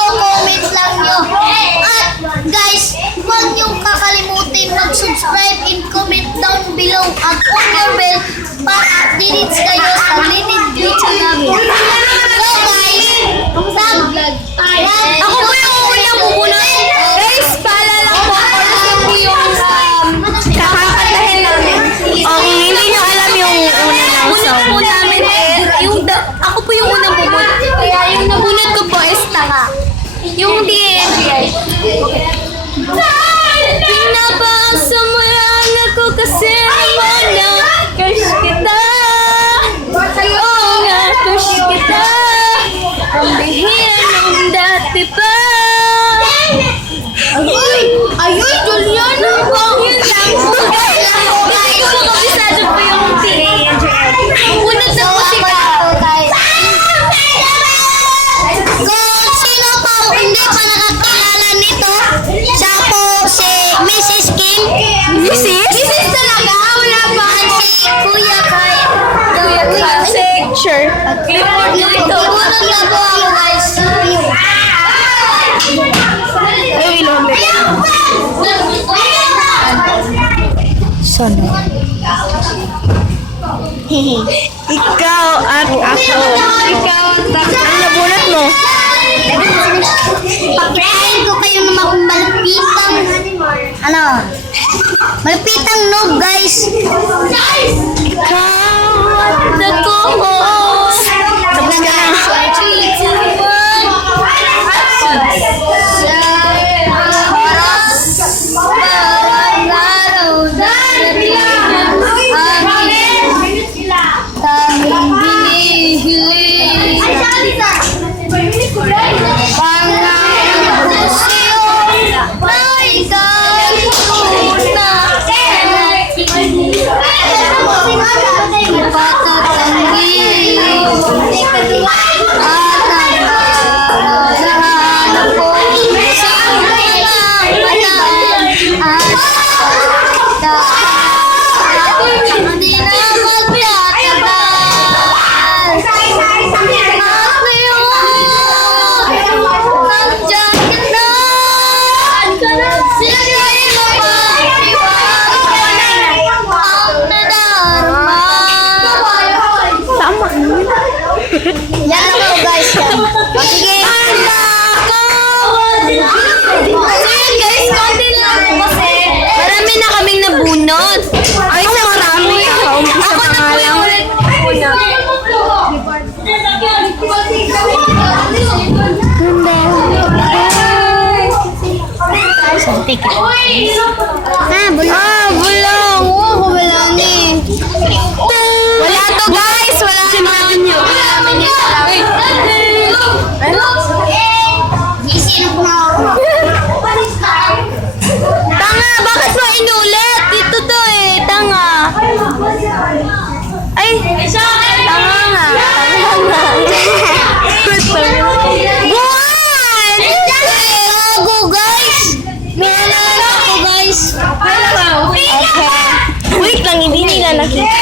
i-comment lang nyo. At guys, huwag nyo kakalimutin mag-subscribe and comment down below at on your bell para updates kayo sa latest video namin. So guys, Ako po yung unang bubunot. Guys, paalala po, ako po yung kakakatahin namin. Kung hindi nyo alam yung una ng Unang song. po namin ako po yung unang bubunot. Kaya yung nabunot ko po is tanga. Yung DNGI. Pinabasa mo lang ako kasi naman na crush kita. Oo nga, crush kita. Ang bihira ng dati pa. ayun, Juliana! Yun lang. Hindi ko po kabisado po yung unat na musika. Kung sino pa hindi pa nakakilala nito, siya po si Mrs. Kim. Mrs. talaga? Wala pa. Si Kuya Kai. Sure. Clipboard na ito. Bunod na po ako guys. Ay, ilong Sana. Ikaw at ako. Ikaw, Ang nabunot mo? Pag-try ko kayo ng mga malapitang, malapitang noob guys. ako. Tapos ka na. Yan po guys. Sige. So yun guys, konti lang po kasi marami na kaming nabunot. Ay, sa marami. Umpisa pa nga lang. Bulong. Ako bulong ni. Wala to guys, wala naman yun. Gising na ako. Tanga, bakit mo inulit? Dito to eh, tanga. Ay, tanga nga. Buwan! Gago guys. Meron ako guys. Wait lang, hindi nila nakita.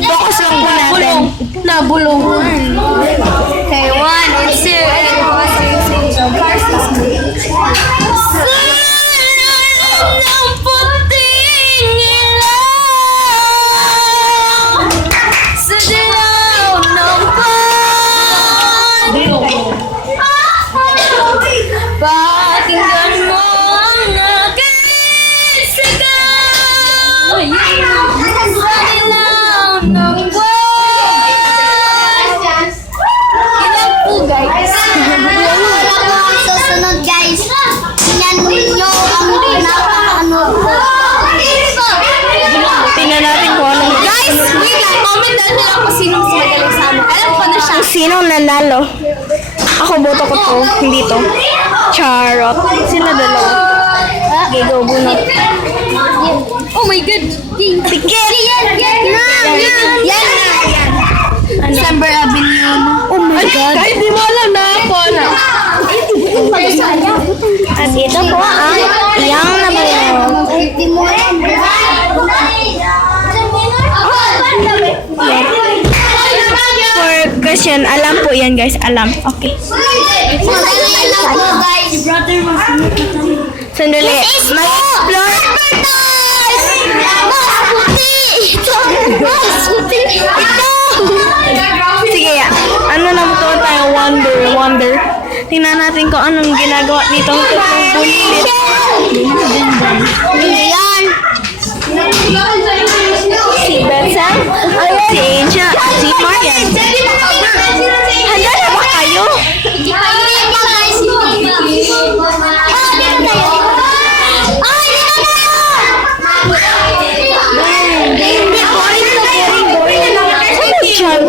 Focus lang po natin. Nabulong. Okay, 1 and 2. Pakinggan mo ang aking sigaw. Sa ilaw ng buwan. Ilan po guys? Susunod guys. Tingnan ninyo ang pinapanood ko. Tingnan natin kung anong Guys, wait lang. Comment down nyo lang kung sinong mas magaling sa amin. Alam ko na siya. Kung sinong nanalo. Ako boto ko to, hindi to. Charot. Sila dalawa. Gigo, bunot. Oh my God! Pikit! Yan. December Avenue. Oh my God. Kahit di mo alam na ako na. At ito po ang iyang nabunot. Di mo For Promise yan. Alam po yan, guys. Alam. Okay. Sandali lang po, guys. Sandali. Mag-explore. Mas puti. Ito. Mas puti. Ito. Sige, ano na po tayo? Wonder. Tingnan natin kung anong ginagawa dito. Tatlong bulilit. Yan. Si Betsam, si Angel, si Marian. Handa na ba kayo? Hindi pa guys. Hindi kayo. Ay, hindi boring to boring. Ano dyan?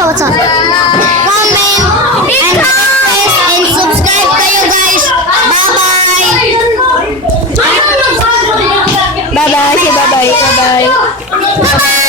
What's up? Comment and subscribe kayo guys. Bye-bye. Bye-bye. Say bye-bye. Bye-bye. Bye-bye.